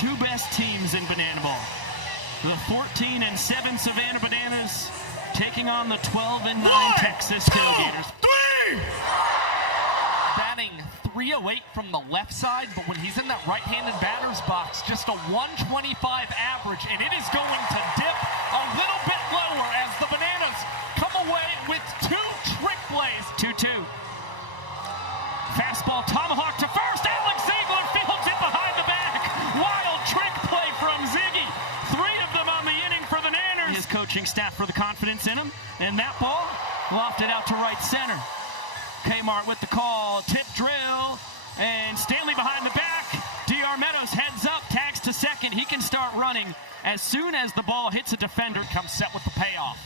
two best teams in Banana Ball. The 14-7 Savannah Bananas taking on the 12-9 Texas Tailgaters. 3! Batting 308 from the left side, but when he's in that right-handed batter's box, just a 125 average, and it is going to dip a little bit lower as the Bananas come away with two trick plays. 2-2. Fastball tomahawk to first. Alex Ziegler fields it behind the back. Wild trick play from Ziggy. 3 of them on the inning for the Nanners. His coaching staff for the confidence in him. And that ball lofted out to right center. Kmart with the call. Tip drill. And Stanley behind the back. DR Meadows heads up. Tags to second. He can start running as soon as the ball hits a defender. Comes set with the payoff.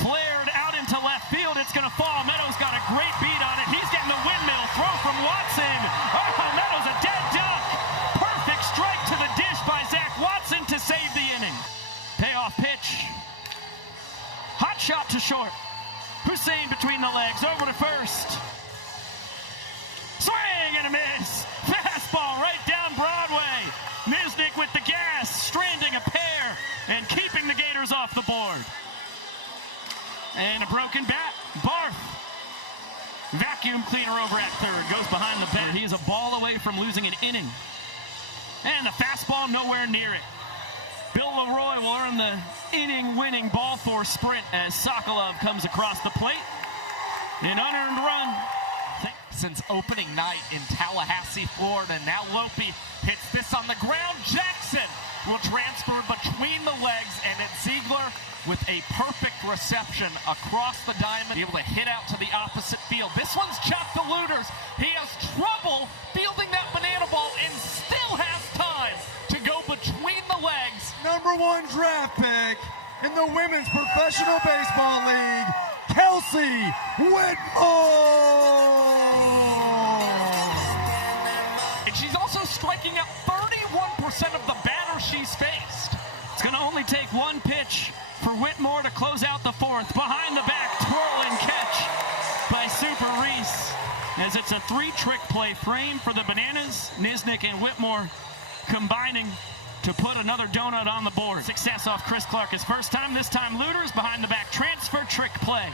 Flared out into left field. It's going to fall. Meadows got a great beat on it. He's getting the windmill throw from Watson. Oh, Meadows a dead duck. Perfect strike to the dish by Zach Watson to save the inning. Payoff pitch. Hot shot to short. Hussein between the legs. Over to first. Swing and a miss. Fastball right down Broadway. Misnick with the gas. Stranding a pair and keeping the Gators off the board. And a broken bat. Barth. Vacuum cleaner over at third. Goes behind the bat. He is a ball away from losing an inning. And the fastball nowhere near it. Bill Leroy will earn the inning-winning ball four sprint as Sokolov comes across the plate. An unearned run. Since opening night in Tallahassee, Florida. Now Lope hits this on the ground. Jackson will transfer between the legs, and it's Ziegler with a perfect reception across the diamond, be able to hit out to the opposite field. This one's chopped to Looters. He has trouble fielding that banana ball and still has time to go between the legs. #1 draft pick in the Women's Professional Baseball League, Kelsey Whitmore. And she's also striking out 31% of the batters she's faced. It's going to only take one pitch for Whitmore to close out the fourth. Behind the back, twirling catch by Super Reese. As it's a 3-trick play frame for the Bananas. Nisnik and Whitmore combining to put another donut on the board. Success off Chris Clark his first time. This time Looters behind the back transfer trick play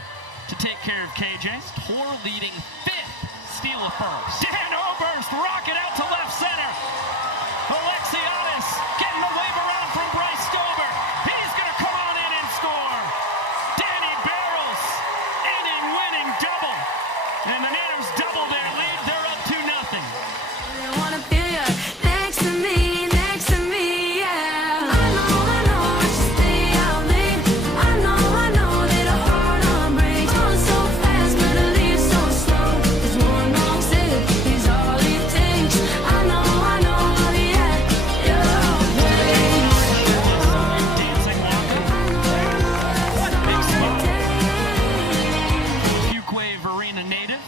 to take care of KJ. Tor leading 5th, steal a first. Dan Oberst, rocket out to left center. Alexiadis getting the wave around from Bryce Stober. He's going to come on in and score. Danny Barrels, inning-winning double. And the Nanners double their lead. They're up 2-0. I wanna be next to me, yeah. I know I should stay out late. I know that a heart on breaks. Going so fast, but I leave so slow. There's one wrong step is all it takes. I know, yeah. Dancing Walker. Big spot. Fuquay Arena native.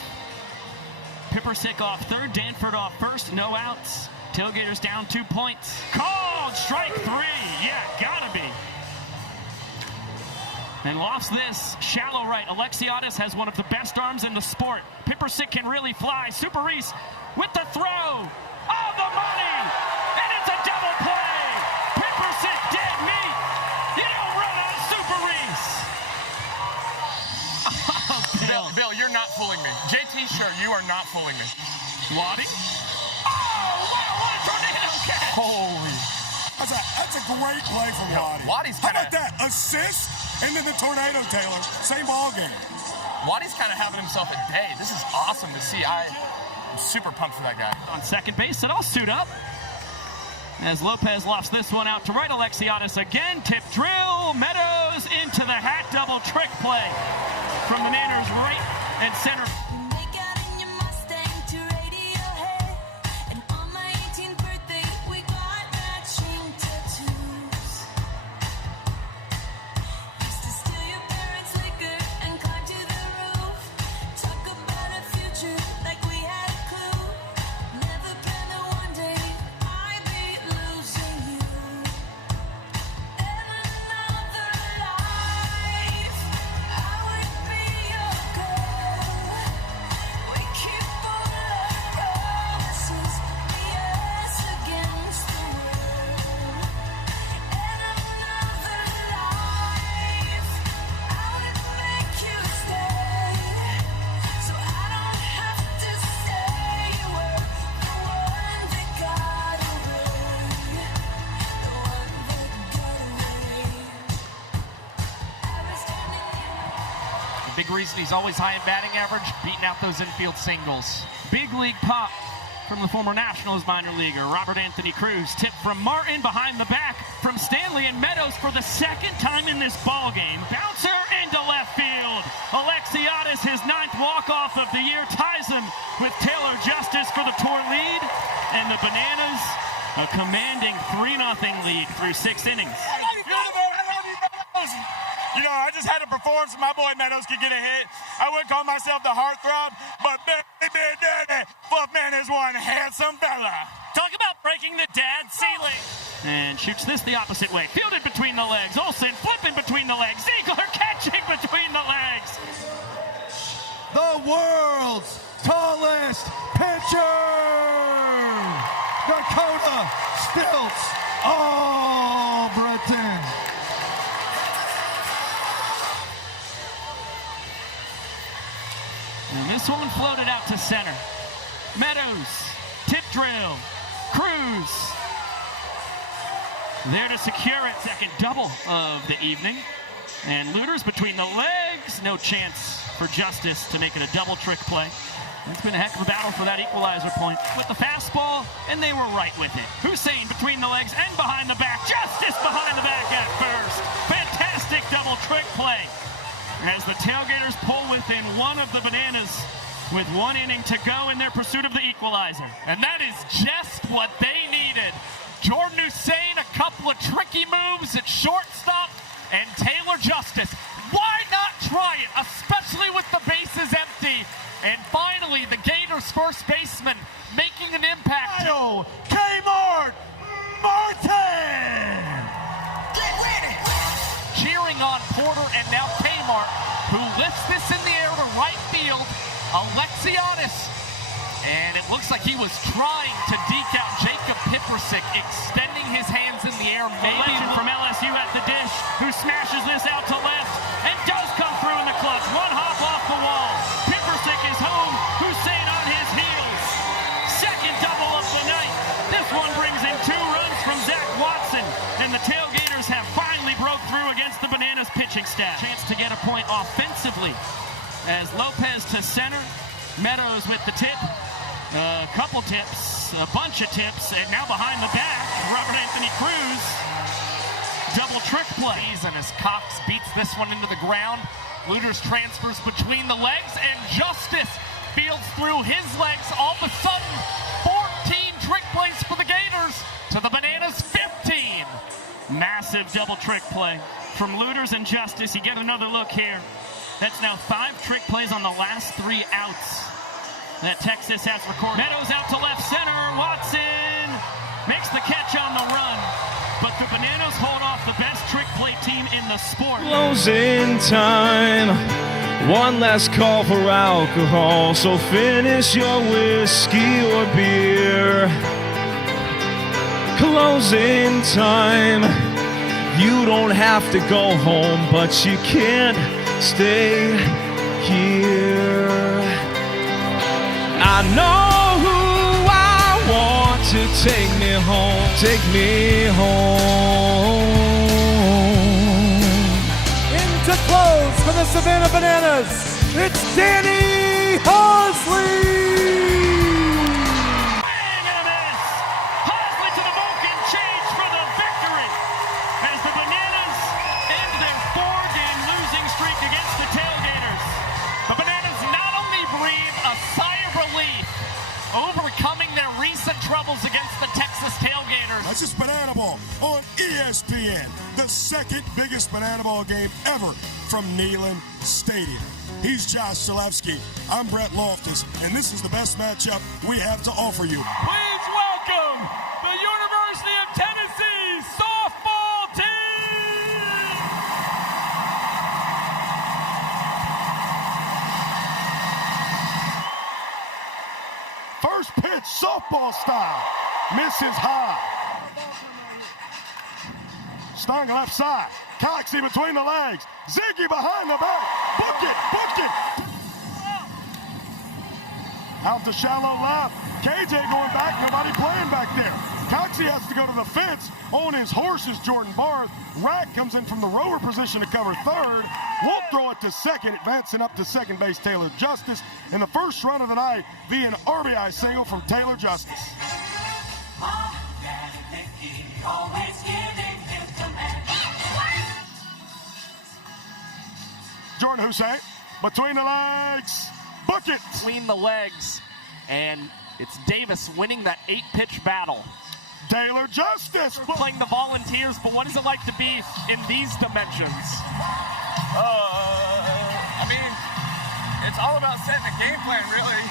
Pippersick off third, Danford off first, no outs. Tailgaters down 2 points. Called strike 3. Yeah, gotta be. And lofts this, shallow right. Alexiadis has one of the best arms in the sport. Pippersick can really fly. Super Reese with the throw. Oh, the money! And it's a double play. Pippersick dead meat. You don't run out of Super Reese. Oh, Bill, you're not fooling me. JT, sure, you are not fooling me. Waddy. Oh, wow, what a tornado catch. Holy. That's a great play from Waddy. Waddy's How kinda- about that? Assist and then the tornado, Taylor. Same ball game. Waddy's kind of having himself a day. This is awesome to see. I'm super pumped for that guy. On second base, and I'll suit up. As Lopez lofts this one out to right, Alexiadis again. Tip drill. Meadows into the hat. Double trick play from the Nanners right and center. Make out in your Mustang to Radiohead. And on my 18th birthday, we got matching tattoos. Used to steal your parents' liquor and climb to the roof. Talk about a future like we had a clue. Never planned that one day I'd be losing you. In another life, I would be your girl. Big reason he's always high in batting average, beating out those infield singles. Big league pop from the former Nationals minor leaguer, Robert Anthony Cruz. Tip from Martin behind the back from Stanley and Meadows for the second time in this ball game. Bouncer into left field. Alexiadis, his 9th walk-off of the year, ties him with Taylor Justice for the tour lead. And the Bananas, a commanding 3-0 lead through 6 innings. You know, I just had to perform so my boy Meadows could get a hit. I wouldn't call myself the heartthrob, but baby daddy, Fluffman is one handsome fella. Talk about breaking the dad ceiling. And shoots this the opposite way. Fielded between the legs. Olsen flipping between the legs. Ziegler catching between the legs. The world's tallest pitcher, Dakota Stilts Albritton. And this one floated out to center. Meadows, tip drill, Cruz. There to secure it, second double of the evening. And Looters between the legs, no chance for Justice to make it a double trick play. It's been a heck of a battle for that equalizer point with the fastball, and they were right with it. Hussein between the legs and behind the back. Justice behind the back at first. Fantastic double trick play as the Tailgaters pull within one of the Bananas with 1 inning to go in their pursuit of the equalizer. And that is just what they needed. Jordan Hussein, a couple of tricky moves at shortstop, and Taylor Justice. Why not try it, especially with the bases empty? And finally, the Gators' first baseman making an impact. Kmart Martin! Cheering on Porter and now Kmart, who lifts this in the air to right field. Alexiadis. And it looks like he was trying to deke out Jacob Pipersick, extending his hands in the air. Maybe from LSU at the dish, who smashes this out to left and does come through in the clutch. One hop off the wall. Pipersick is home. Hussein on his heels. Second double of the night. This one brings in 2 runs from Zach Watson. And the Tailgaters have finally broke through against the Bananas pitching staff. Chance to get a point offensively as Lopez to center. Meadows with the tip. A couple tips, a bunch of tips, and now behind the back, Robert Anthony Cruz. Double trick play. And as Cox beats this one into the ground, Looters transfers between the legs, and Justice fields through his legs. All of a sudden, 14 trick plays for the Gators to the Bananas 15. Massive double trick play from Looters and Justice. You get another look here. That's now 5 trick plays on the last 3 outs that Texas has recorded. Meadows out to left center. Watson makes the catch on the run. But the Bananas hold off the best trick play team in the sport. Closing time. One last call for alcohol. So finish your whiskey or beer. Closing time. You don't have to go home, but you can't stay here. I know who I want to take me home, take me home. Into close for the Savannah Bananas, it's Danny Hosley! Bang and a miss! Hosley to the Vulcan change for the victory as the Bananas end their 4-game losing streak against the Tailgaters. The Bananas not only breathe a sigh of relief, overcoming their recent troubles against the Texas Tailgaters. That's just Banana Ball on ESPN, the second biggest Banana Ball game ever from Neyland Stadium. He's Josh Zalewski. I'm Brett Loftus, and this is the best matchup we have to offer you. Please welcome the University of Tennessee softball team! First pitch, softball style. Misses high. Stung left side. Coxie between the legs. Ziggy behind the back. Book it, book it. Out to shallow left. KJ going back. Nobody playing back there. Coxie Lexi has to go to the fence. On his horse is Jordan Barth. Rack comes in from the rower position to cover third. Won't throw it to second, advancing up to second base Taylor Justice. In the first run of the night via an RBI single from Taylor Justice. Jordan Hussein, between the legs, book it. Between the legs, and it's Davis winning that 8-pitch battle. Taylor Justice. Playing the Volunteers, but what is it like to be in these dimensions? I mean, it's all about setting a game plan, really.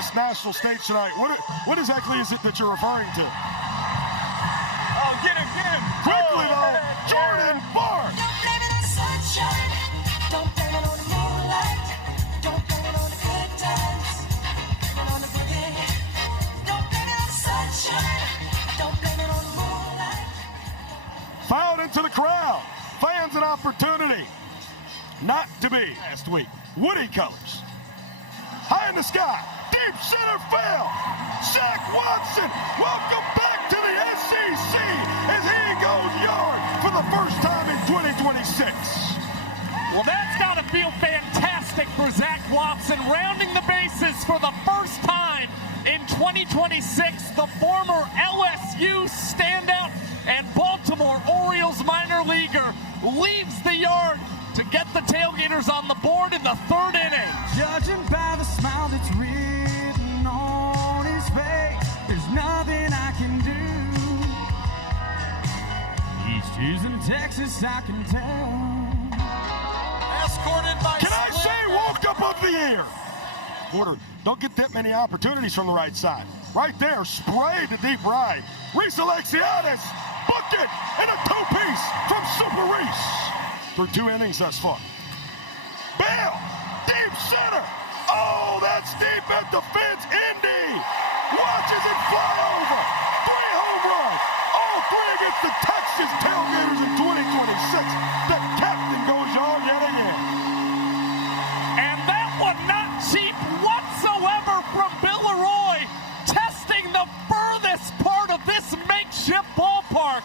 This national stage tonight, what exactly is it that you're referring to? Oh, get him. Quickly, though, Jordan Barth. Don't blame it on the moonlight. Don't blame it on the good times. Blame it on the boogie. Don't blame it on the sunshine. Don't blame it on the moonlight. Fouled into the crowd. Fans an opportunity not to be. Last week, Woody colors. High in the sky. Deep center field. Zach Watson. Welcome back to the SEC as he goes yard for the first time in 2026. Well, that's got to feel fantastic for Zach Watson, rounding the bases for the first time in 2026. The former LSU standout and Baltimore Orioles minor leaguer leaves the yard to get the Tailgaters on the board in the third inning. Judging by the smile that's written on his face, there's nothing I can do. He's choosing Texas, I can tell. Escorted by Can I say walk-up of the year? Porter, don't get that many opportunities from the right side. Right there, sprayed to deep right. Reese Alexiadis, booked it, and a two-piece from Super Reese. Through 2 innings thus far. Bale, deep center. Oh, that's deep at the fence. Indy watches it fly over. 3 home runs. All 3 against the Texas Tailgaters in 2026. The captain goes yard yet again. And that one not cheap whatsoever from Bill Leroy, testing the furthest part of this makeshift ballpark.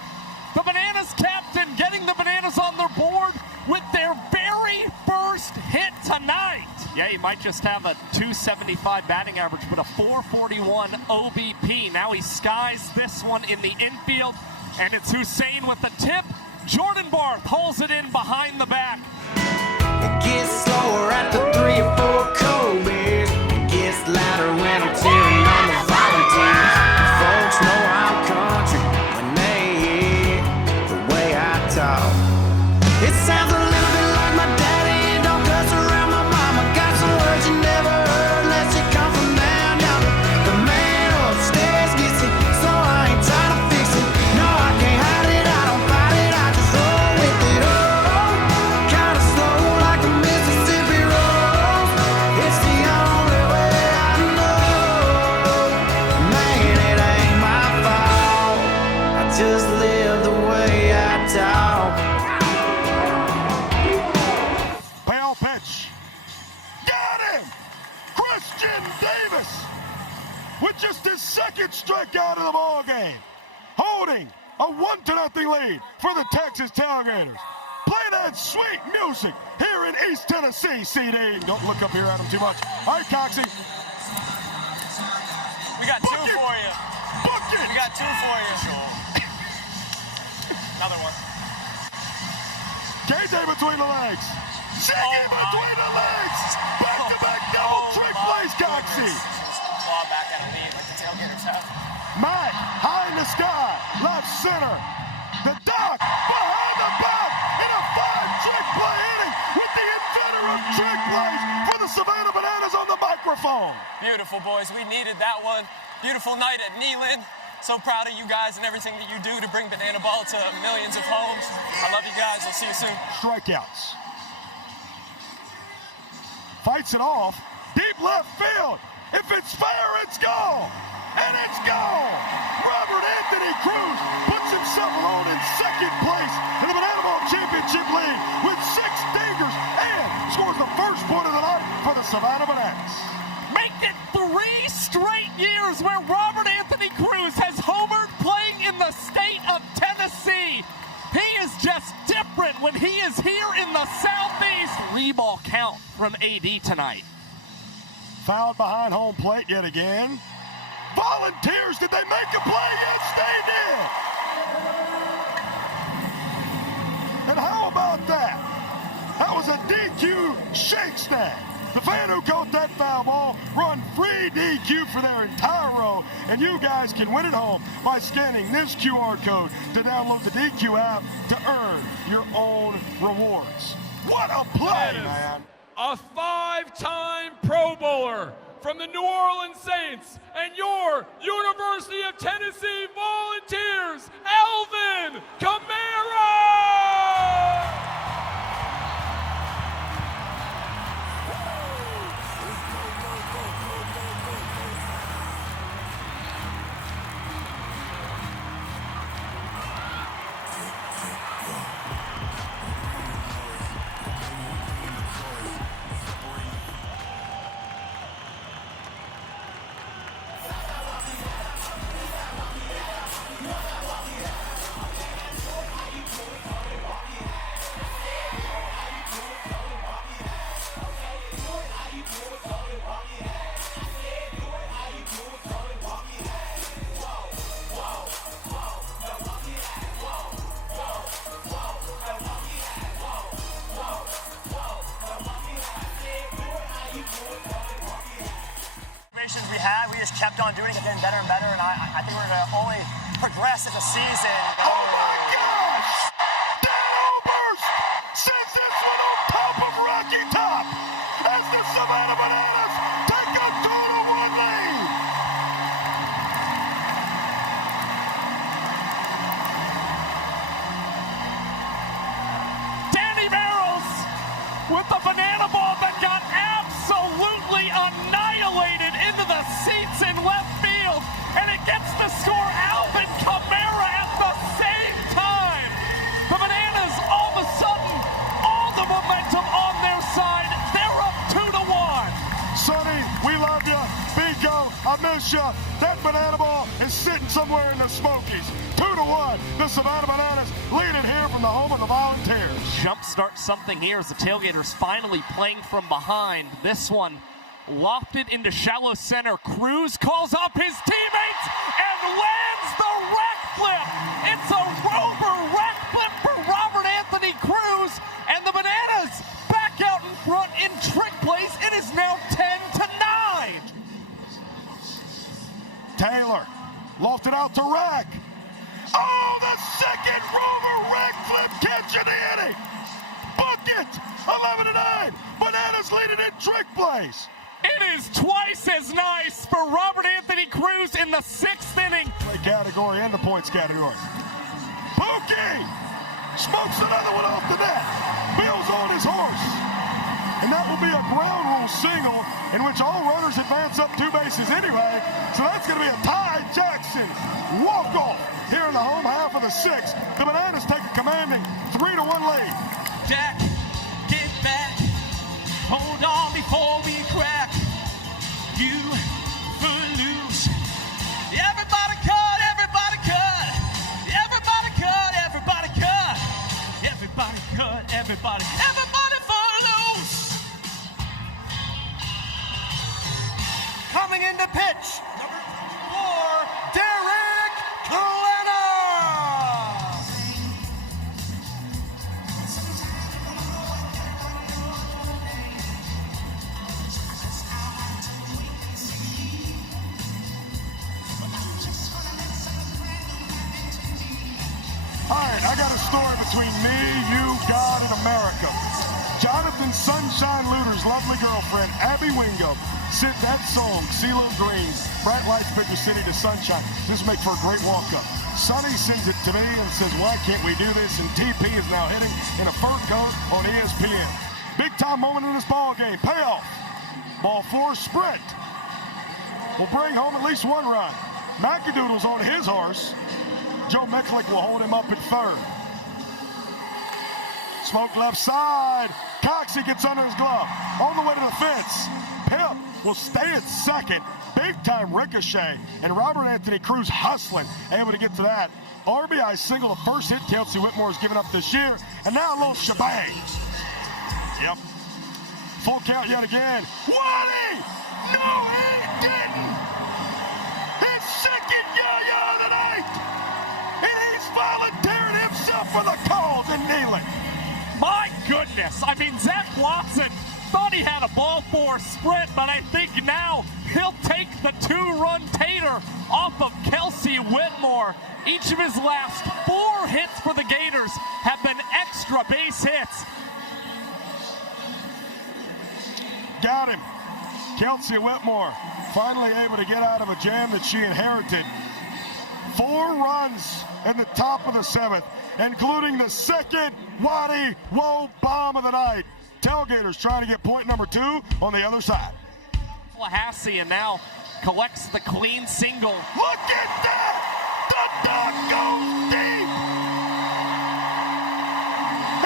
The Bananas captain getting the Bananas on their board with their very first hit tonight. Yeah, he might just have a 275 batting average, but a 441 OBP. Now he skies this one in the infield, and it's Hussein with the tip. Jordan Barth holds it in behind the back. It gets slower at the 3 or 4 cold beers. It gets louder when I'm cheering on the Volunteers. Folks know I'm country when they hear the way I talk. It sounds a little bit like my daddy. Don't cuss around my mama. Got some words you never heard unless you come from down yonder. The man upstairs gets it, so I ain't trying to fix it. No, I can't hide it. I don't fight it. I just roll with it. Oh, kinda slow like a Mississippi roll. It's the only way I know. Man, it ain't my fault. I just live the way I talk. Pale pitch. Got him! Christian Davis with just his second strikeout of the ball game, holding a 1-0 lead for the Texas Tailgaters. Play that sweet music here in East Tennessee, CD. Don't look up here at him too much. All right, Coxie. We got 2 for you. Book it! We got 2 for you. Another one. KJ between the legs. Ziggy between the legs. Back-to-back double trick plays, Coxie. Claw back at a lead like the Tailgaters have. Matt, high in the sky, left center. The Doc behind the back in a 5-trick play inning with the inventor of trick plays for the Savannah Bananas on the microphone. Beautiful, boys. We needed that one. Beautiful night at Neyland. So proud of you guys and everything that you do to bring banana ball to millions of homes. I love you guys. I'll see you soon. Strikeouts. Fights it off. Deep left field. If it's fair, it's gone. And it's gone. Robert Anthony Cruz puts himself alone in second place in the Banana Ball Championship League with 6 dingers and scores the first point of the night for the Savannah Bananas. Make it 3 straight years where Robert Anthony Cruz has homered playing in when he is here in the Southeast. 3-ball count from AD tonight. Fouled behind home plate yet again. Volunteers, did they make a play? Yes, they did. And how about that? That was a DQ shake snag. The fan who caught that foul ball run free DQ for their entire row, and you guys can win at home by scanning this QR code to download the DQ app to earn your own rewards. What a play, man! A 5-time Pro Bowler from the New Orleans Saints and your University of Tennessee Volunteers, Alvin Kamara! We just kept on doing it, getting better and better, and I think we're going to only progress as a season. Oh my gosh! Dan Oberst sends this one on top of Rocky Top as the Savannah Bananas take a 2-1 lead. Danny Merrills with the banana ball that got absolutely annihilated into the seats in left field, and it gets to score Alvin Kamara at the same time. The Bananas, all of a sudden, all the momentum on their side. They're up 2-1. Sonny, we love you. Biko, I miss you. That banana ball is sitting somewhere in the Smokies. 2-1. The Savannah Bananas leading here from the home of the Volunteers. Jumpstart something here as the Tailgaters finally playing from behind. This one lofted into shallow center. Cruz calls up his teammates and lands the rack flip. It's a rover rack flip for Robert Anthony Cruz, and the Bananas back out in front in trick plays. It is now 10-9. Taylor lofted out to Rack. Oh, the second rover rack flip catch in the inning. Book it. 11-9. Bananas leading in trick plays. It is twice as nice for Robert Anthony Cruz in the 6th inning. Play category and the points category. Pookie smokes another one off the net. Bill's on his horse. And that will be a ground rule single in which all runners advance up 2 bases anyway. So that's going to be a Ty Jackson walk-off here in the home half of the 6th. The Bananas take a commanding 3-1 lead. Jack, get back. Hold on before we crack. You will lose. Everybody cut, everybody cut. Everybody cut, everybody cut. Everybody cut, everybody. Everybody for loose. Coming into pitch, number 4, Derek Glenna. All right, I got a story between me, you, God, and America. Jonathan Sunshine Luter's lovely girlfriend, Abby Wingo, sent that song, CeeLo Green, Bright Lights, Bigger City to Sunshine. This will make for a great walk-up. Sonny sends it to me and says, why can't we do this? And TP is now hitting in a fur coat on ESPN. Big-time moment in this ball game. Payoff. Ball 4, sprint. Will bring home at least 1 run. McAdoodle's on his horse. Joe Micklick will hold him up at 3rd. Smoke left side. Coxie gets under his glove. On the way to the fence. Pip will stay at 2nd. Big time ricochet. And Robert Anthony Cruz hustling. Able to get to that RBI single, the first hit Kelsey Whitmore's given up this year, and now a little shebang. Yep. Full count yet again. Waddy! No, he didn't! His second yaya of the night! And he's volunteering himself for the cause in Neyland. My goodness. I mean, Zach Watson thought he had a ball four sprint, but I think now he'll take the two-run tater off of Kelsey Whitmore. Each of his last 4 hits for the Gators have been extra base hits. Got him. Kelsey Whitmore finally able to get out of a jam that she inherited. 4 runs in the top of the 7th, including the second Waddy Woe bomb of the night. Tailgaters trying to get point number 2 on the other side. Tallahassee and now collects the clean single. Look at that! The duck goes deep!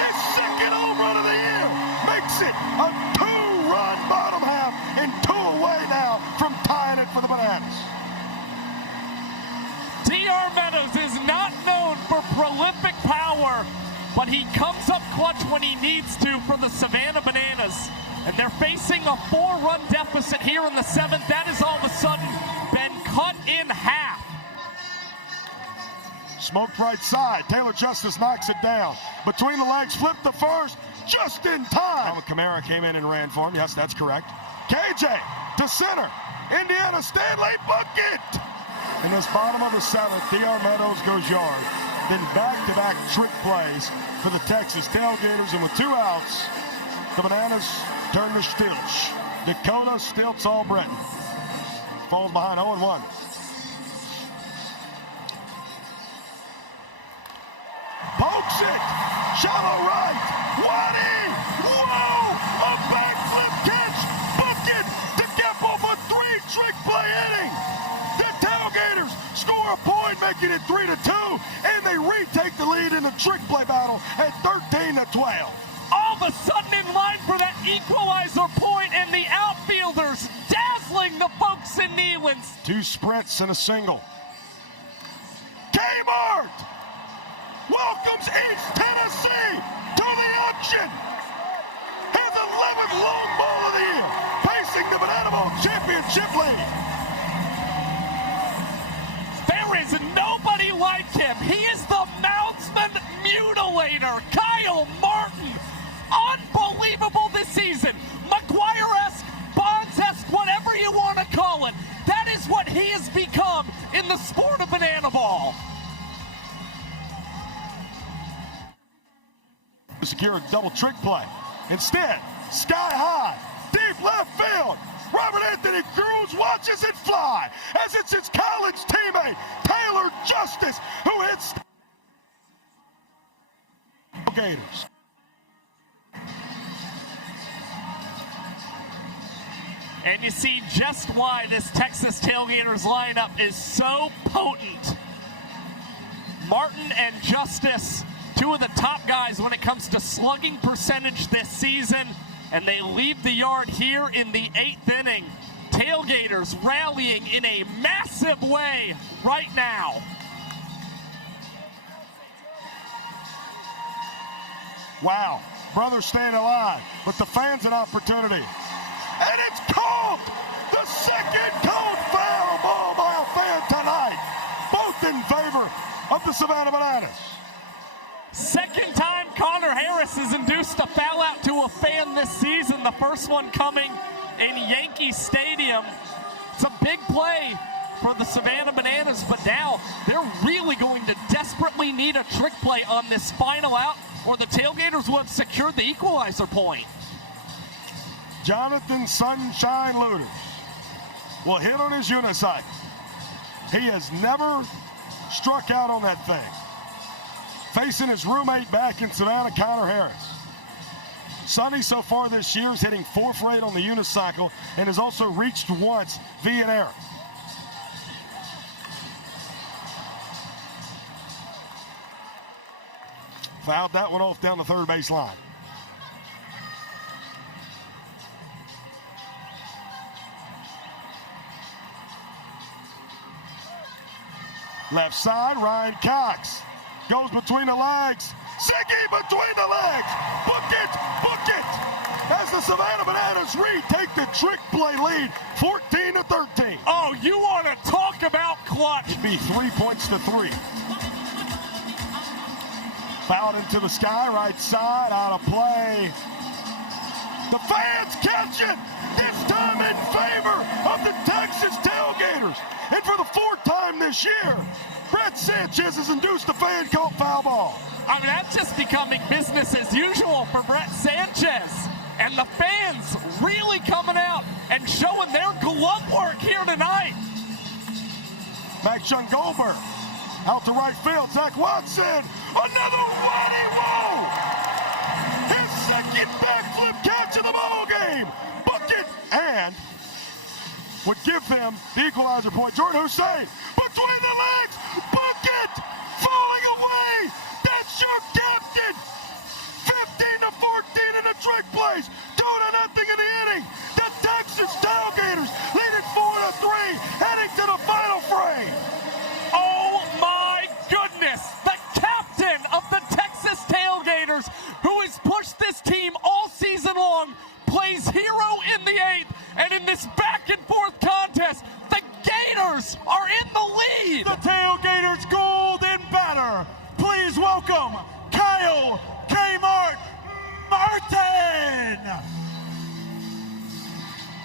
His second home run of the year makes it a 2-run bottom half and 2 away now from tying it for the Bananas. D.R. Meadows is not known for prolific power, but he comes up clutch when he needs to for the Savannah Bananas. And they're facing a 4-run deficit here in the 7th. That has all of a sudden been cut in half. Smoked right side. Taylor Justice knocks it down. Between the legs, flipped to first, just in time. Kamara came in and ran for him. Yes, that's correct. KJ to center. Indiana Stanley bucket. In this bottom of the 7th, D.R. Meadows goes yard. Then back-to-back trick plays for the Texas Tailgaters. And with 2 outs, the Bananas turn to Stilch. Dakota Stilts Albritton. Falls behind 0-1. Pokes it. Shallow right. Waddy. Whoa. A backflip catch. Bucket to cap off a 3-trick play inning. The Tailgaters score a point, making it 3-2, and they retake the lead in the trick play battle at 13-12. All of a sudden in line for that equalizer point, and the outfielders dazzling the folks in Neyland. 2 sprints and a single. Kmart welcomes East Tennessee to the auction. His 11th long ball of the year, pacing the Banana Bowl championship lead. There is nobody like him. He is the Moundsman Mutilator, Kyle Martin. Unbelievable this season. McGuire-esque, Bonds-esque, whatever you want to call it. That is what he has become in the sport of banana ball. To secure a double trick play. Instead, sky high, deep left field. Robert Anthony Cruz watches it fly as it's his college teammate, Taylor Justice, who hits Gators. And you see just why this Texas Tailgaters lineup is so potent. Martin and Justice, 2 of the top guys when it comes to slugging percentage this season, and they leave the yard here in the 8th inning. Tailgaters rallying in a massive way right now. Wow, brothers staying alive, but the fans an opportunity. And it's called the second called foul ball by a fan tonight, both in favor of the Savannah Bananas. Second time Connor Harris has induced a foul out to a fan this season, the first one coming in Yankee Stadium. It's a big play for the Savannah Bananas, but now they're really going to desperately need a trick play on this final out, or the Tailgaters will have secured the equalizer point. Jonathan Sunshine Looters will hit on his unicycle. He has never struck out on that thing. Facing his roommate back in Savannah, Connor Harris. Sonny so far this year is hitting 4th rate on the unicycle and has also reached once via an error. Fouled that one off down the 3rd base line. Left side, Ryan Cox. Goes between the legs. Ziggy between the legs. Book it, book it. As the Savannah Bananas retake the trick play lead, 14-13. Oh, you want to talk about clutch. It'd be 3 points to 3. Fouled into the sky, right side, out of play. The fans catch it, this time in favor of the Texas Tailgaters. And for the 4th time this year, Brett Sanchez has induced a fan called foul ball. I mean, that's just becoming business as usual for Brett Sanchez. And the fans really coming out and showing their glove work here tonight. Max Young Goldberg out to right field. Zach Watson, another Waddy Woo! His second backflip catch of the ball game. Book it, and would give them the equalizer point. Jordan Hussein between the legs. Book it, falling away. That's your captain. 15-14 in the trick plays. 2-0 in the inning. The Texas Tailgaters lead it 4-3, heading to the final frame. Oh my goodness! The captain of the Texas Tailgaters, who has pushed this team all season long, plays hero in the 8th, and in this back and forth contest, the Gators are in the lead. The Tailgaters gold and batter. Please welcome Kyle Kmart Martin.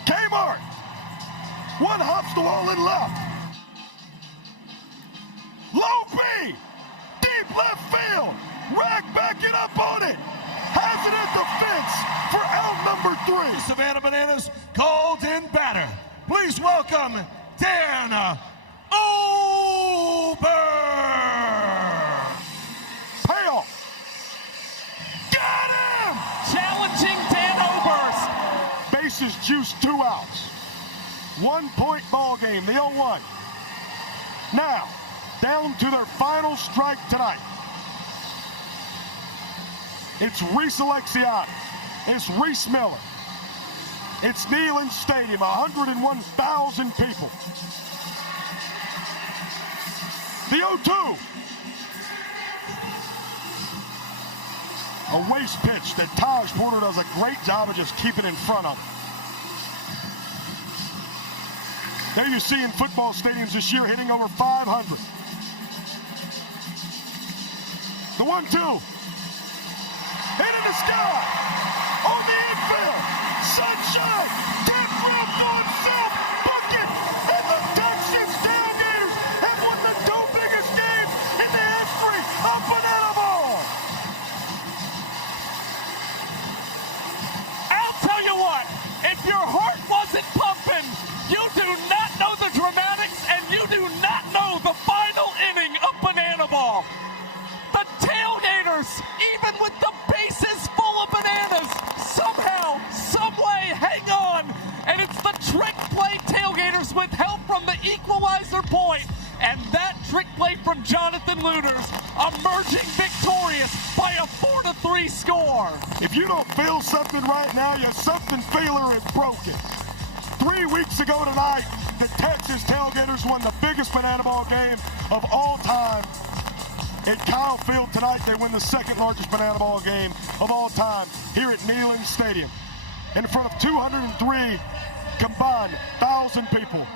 Kmart, one hops the wall and left. Low B, deep left field. Rack backing up on it. Has it at the fence for out number 3. Savannah Bananas gold and batter. Please welcome Dan Ober. Payoff. Got him! Challenging Dan Oberst. Bases juice, 2 outs. 1 point ball game, the 0-1. Now, down to their final strike tonight. It's Reese Alexiadis. It's Reese Miller. It's Neyland Stadium, 101,000 people. The 0-2. A waste pitch that Taj Porter does a great job of just keeping in front of. There you see in football stadiums this year hitting over 500. The 1-2. Hit in the sky. On the infield. Sunshine. Dead from oneself. Bucket. And the Texas Tailgaters have won the 2 biggest games in the history of banana ball. I'll tell you what, if your heart wasn't pumping, you do not know the dramatics and you do not know the final inning of banana ball. The Tailgaters, even with the bases full of bananas, somehow, someway hang on. And it's the trick play Tailgaters with help from the equalizer point. And that trick play from Jonathan Luters, emerging victorious by a 4-3 score. If you don't feel something right now, your something feeler is broken. 3 weeks ago tonight, the Texas Tailgaters won the biggest banana ball game of all time. At Kyle Field tonight, they win the 2nd largest banana ball game of all time here at Neyland Stadium. In front of 203 combined 1,000 people.